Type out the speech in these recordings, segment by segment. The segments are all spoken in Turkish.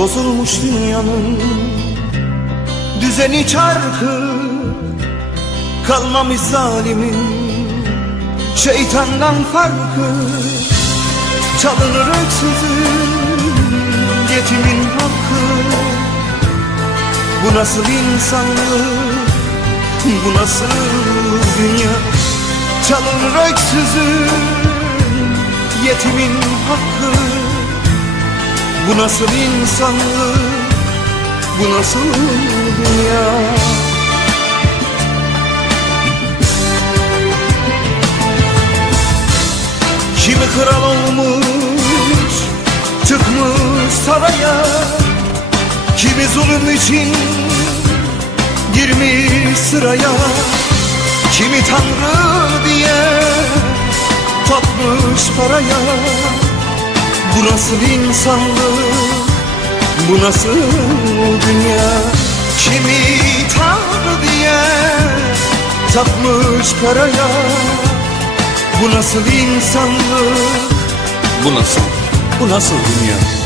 Bozulmuş dünyanın düzeni çarkı Kalmamış zalimin şeytandan farkı. Çalınır öksüzün yetimin hakkı. Bu nasıl insanlık bu nasıl dünya? Çalınır öksüzün yetimin hakkı Bu nasıl insanlık? Bu nasıl dünya? Kimi kral olmuş çıkmış saraya? Kimi zulüm için girmiş sıraya? Kimi tanrı diye tapmış paraya Bu nasıl insanlık? Bu nasıl dünya? Kimi tanrı diye tapmış paraya? Bu nasıl insanlık? Bu nasıl? Bu nasıl dünya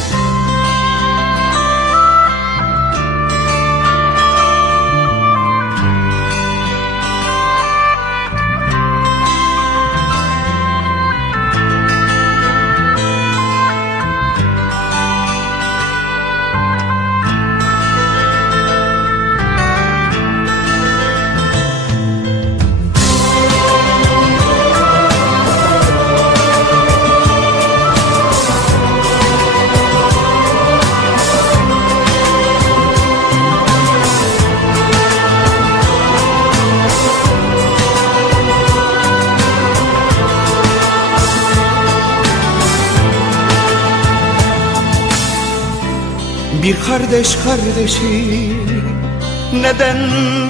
Bir kardeş kardeşi neden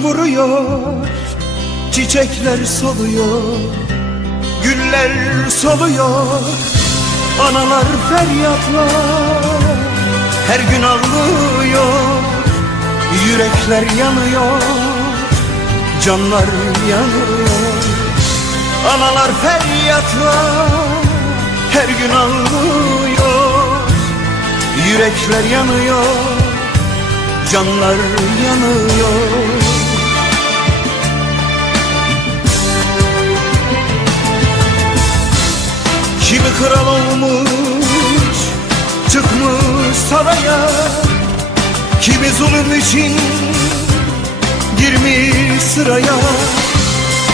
vuruyor? Çiçekler soluyor, güller soluyor Analar feryatla her gün ağlıyor Yürekler yanıyor, canlar yanıyor Analar feryatla her gün ağlıyor Yürekler yanıyor, canlar yanıyor. Kimi kral olmuş, çıkmış saraya. Kimi zulüm için girmiş sıraya.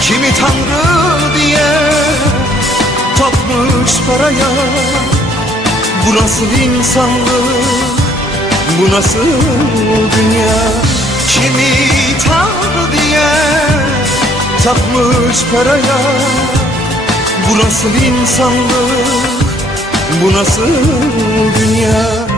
Kimi tanrı diye tapmış paraya bu nasıl insanlık? Bu nasıl dünya? Kimi tanrı diye Tapmış paraya? Bu nasıl insanlık? Bu nasıl dünya